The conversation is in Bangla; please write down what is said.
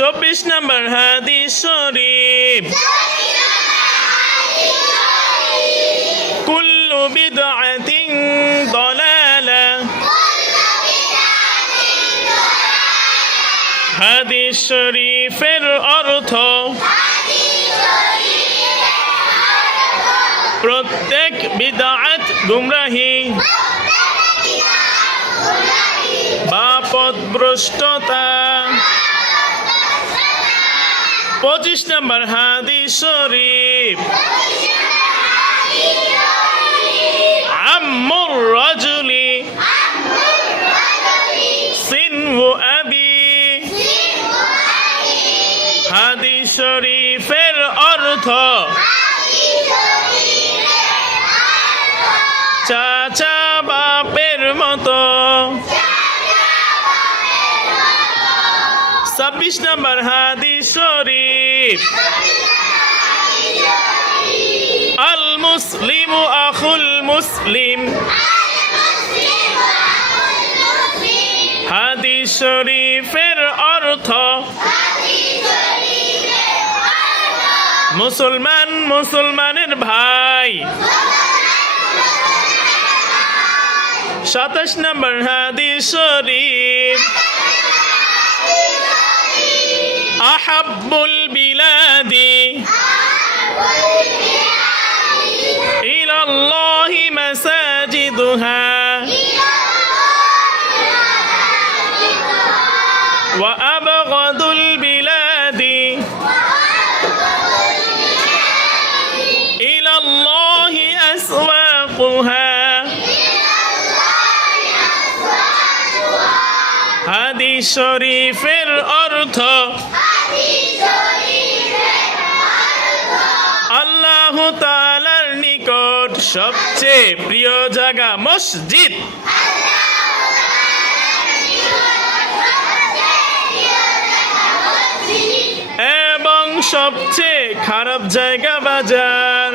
24 নম্বর হাদিস শরীফ কুল্লু বিদআতিন দালালা হাদিস শরীফের অর্থ প্রত্যেক বিদআত গুমরাহি বা পথভ্রষ্টতা। 25 নম্বর হাদিস শরীফ আম্মুর রাজুলি সিনহু আবি হাদিস শরীফের অর্থ চাচা বাপের মতো। 26 নম্বর হাদিস শরীফ আল মুসলিমু আখুল মুসলিম হাদিস শরীফের অর্থ মুসলমান মুসলমানের ভাই। 27 নম্বর হাদিস শরীফ আহাব্বুল বিলাদি ইলাল্লাহি মাসাজিদুহা ওয়া আবগাদুল বিলাদি ইলাল্লাহি আসওয়াকুহা হাদিস শরীফের অর্থ আল্লাহ তাআলার নিকট সবচেয়ে প্রিয় জায়গা মসজিদ এবং সবচেয়ে খারাপ জায়গা বাজার।